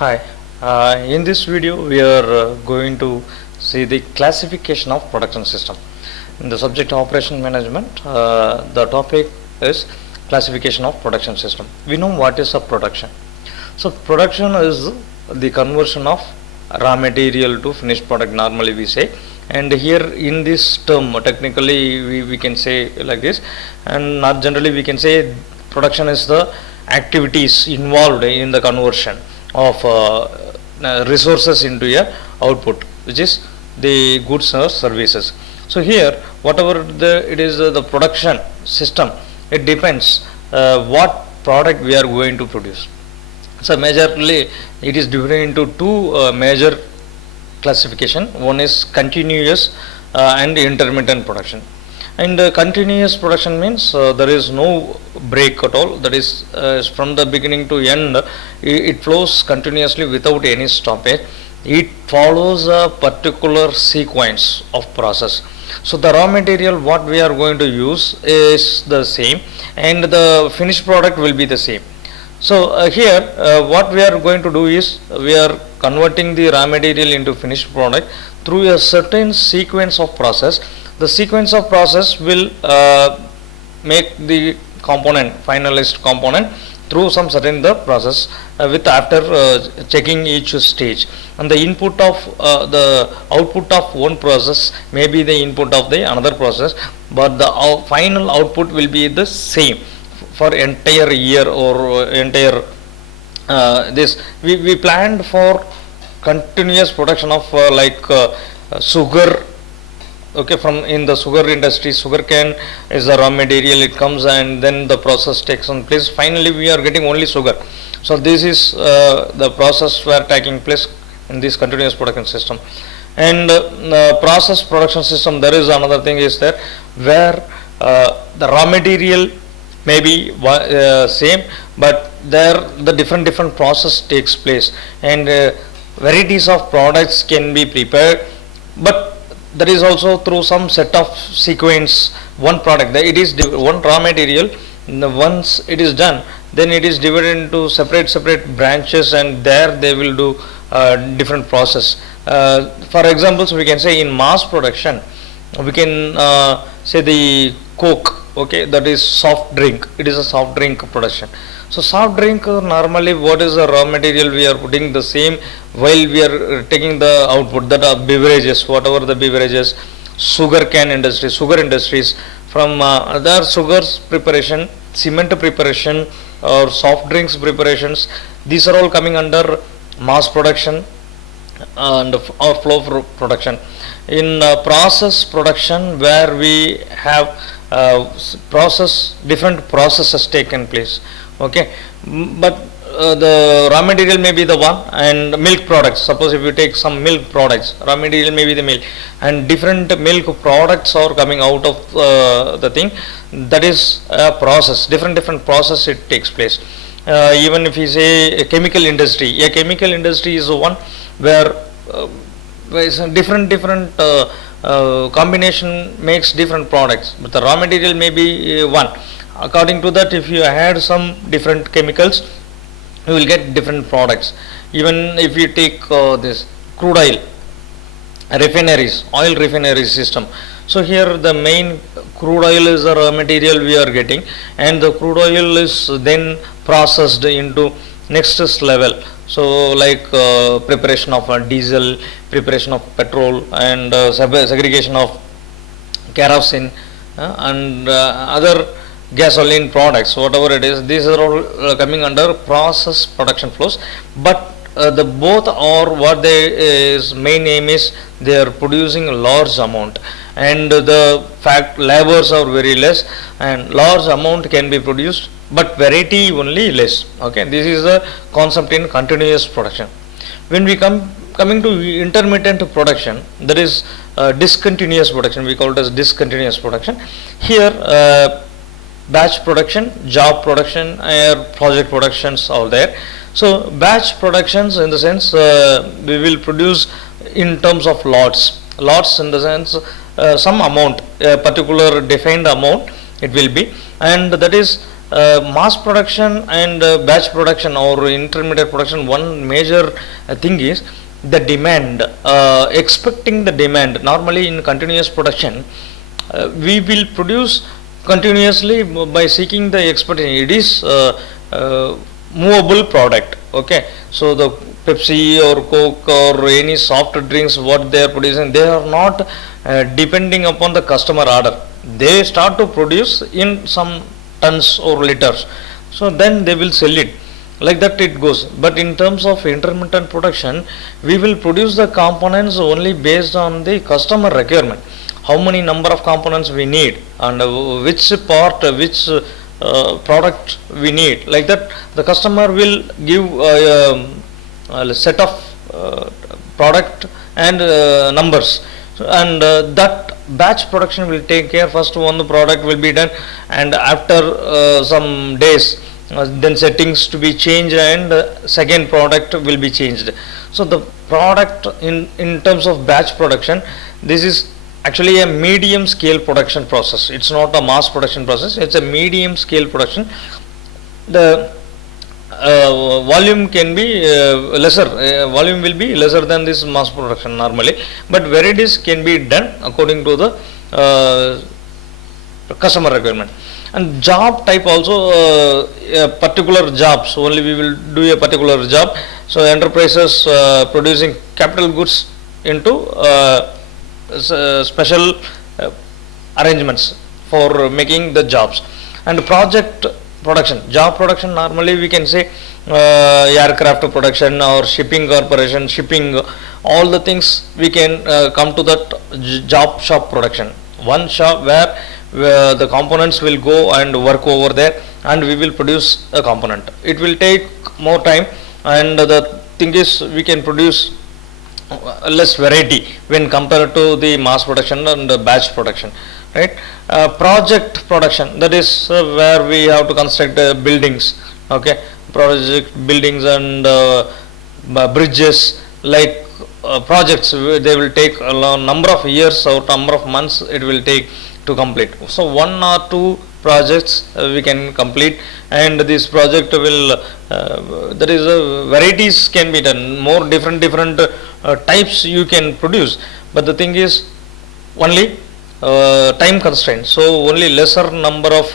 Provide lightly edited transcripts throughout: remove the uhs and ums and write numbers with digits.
Hi, in this video we are going to see the classification of production system. In the subject operation management, the topic is classification of production system. We know what is a production. So production is the conversion of raw material to finished product, normally we say, and here in this term technically we can say like this, and not generally we can say production is the activities involved in the conversion of resources into a output, which is the goods or services. So here whatever it is the production system, it depends what product we are going to produce. So majorly it is divided into two major classification. One is continuous and intermittent production. And continuous production means there is no break at all, that is from the beginning to end it flows continuously without any stoppage. It follows a particular sequence of process. So the raw material what we are going to use is the same and the finished product will be the same. So here what we are going to do is we are converting the raw material into finished product through a certain sequence of process. The sequence of process will make the component, finalized component, through some certain the process with after checking each stage, and the input of the output of one process may be the input of the another process, but the final output will be the same for entire year or entire this. We planned for continuous production of sugar. Okay, from in the sugar industry, sugar cane is the raw material, it comes and then the process takes on place. Finally we are getting only sugar. So this is the process were taking place in this continuous production system. And process production system, there is another thing is there where the raw material may be same, but there the different process takes place, and varieties of products can be prepared, but there is also through some set of sequence one product. It is one raw material. Once it is done, then it is divided into separate branches, and there they will do different process. For examples, we can say in mass production, we can say the Coke. Okay, that is soft drink. It is a soft drink production. So soft drink normally what is the raw material we are putting the same while we are taking the output, that are beverages, whatever the beverages, sugar cane industry, sugar industries, from other sugars preparation, cement preparation or soft drinks preparations, these are all coming under mass production and or flow production. In process production, where we have different processes taken place. Okay, but the raw material may be the one, and milk products, suppose if you take some milk products, raw material may be the milk, and different milk products are coming out of the thing, that is a process, different process it takes place. Even if you say a chemical industry is one where different combination makes different products, but the raw material may be one. According to that, if you add some different chemicals, you will get different products. Even if you take this crude oil refineries, oil refinery system, so here the main crude oil is the raw material we are getting, and the crude oil is then processed into next level. So like preparation of diesel, preparation of petrol, and segregation of kerosene and other gasoline products, whatever it is, these are all coming under process production flows. But the both are what they is main aim is they are producing a large amount, and the fact labors are very less, and large amount can be produced but variety only less. Okay, this is the concept in continuous production. When we coming to intermittent production, that is discontinuous production, we call it as discontinuous production. Here batch production, job production, and project productions are there. So batch productions, in the sense we will produce in terms of lots in the sense some amount, a particular defined amount it will be, and that is mass production and batch production or intermediate production, one major thing is the demand, expecting the demand. Normally in continuous production, we will produce continuously by seeking the expectation. It is movable product. Okay, so the Pepsi or Coke or any soft drinks what they are producing, they are not depending upon the customer order. They start to produce in some tons or liters, so then they will sell it, like that it goes. But in terms of intermittent production, we will produce the components only based on the customer requirement, how many number of components we need and which part, which product we need. Like that the customer will give a set of product and numbers, and that batch production will take care. First one the product will be done, and after some days then settings to be changed, and second product will be changed. So the product in terms of batch production, this is actually a medium scale production process. It's not a mass production process, it's a medium scale production. The volume can be lesser, volume will be lesser than this mass production normally, but varieties can be done according to the customer requirement. And job type also, particular jobs only we will do a particular job. So enterprises producing capital goods into special arrangements for making the jobs. And project production, job production, normally we can say aircraft production or shipping corporation, shipping, all the things we can come to that job shop production. One shop where the components will go and work over there, and we will produce a component. It will take more time, and the thing is we can produce less variety when compared to the mass production and the batch production, right? Project production, that is where we have to construct buildings. Okay, project buildings and bridges, like projects, they will take a number of years or number of months it will take to complete. So one or two projects we can complete, and this project will there is varieties can be done, more different types you can produce. But the thing is only time constraint, so only lesser number of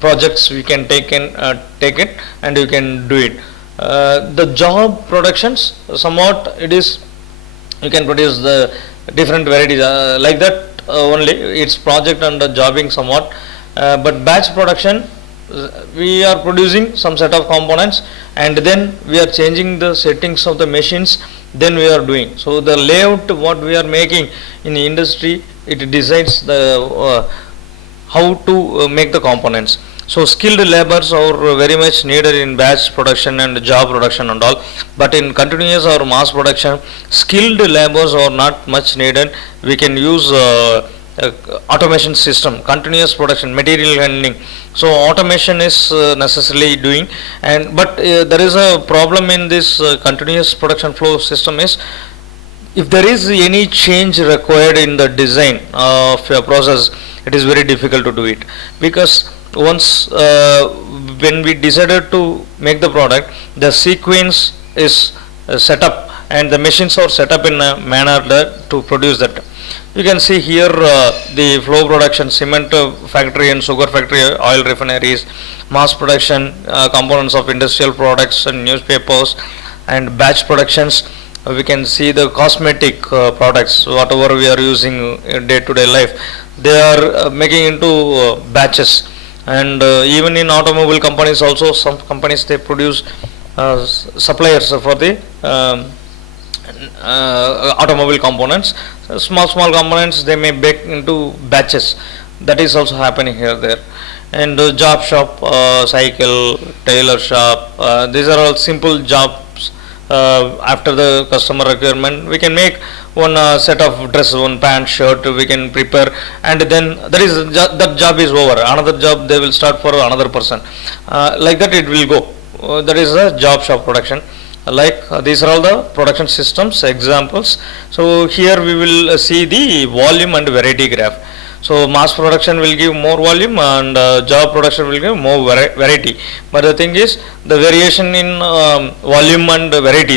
projects we can take it, and you can do it. The job productions, somewhat it is, you can produce the different varieties like that only, it's project and jobbing somewhat. But batch production, we are producing some set of components, and then we are changing the settings of the machines, then we are doing. So the layout what we are making in the industry, it decides the how to make the components. So skilled labors are very much needed in batch production and job production and all, but in continuous or mass production, skilled labors are not much needed. We can use automation system, continuous production, material handling. So automation is necessarily doing, and but there is a problem in this continuous production flow system is, if there is any change required in the design of a process, it is very difficult to do it, because once when we decided to make the product, the sequence is set up and the machines are set up in a manner that to produce that. You can see here the flow production, cement factory and sugar factory, oil refineries, mass production, components of industrial products and newspapers, and batch productions. We can see the cosmetic products, whatever we are using in day-to-day life, they are making into batches. And even in automobile companies also, some companies they produce suppliers for the automobile components. Small components they may bake into batches. That is also happening here there. And job shop, cycle, tailor shop, these are all simple jobs. After the customer requirement, we can make one set of dress, one pant, shirt we can prepare, and then that is that job is over. Another job they will start for another person. Like that it will go. That is a job shop production. Like these are all the production systems examples. So here we will see the volume and variety graph. So mass production will give more volume, and job production will give more variety. But the thing is, the variation in volume and variety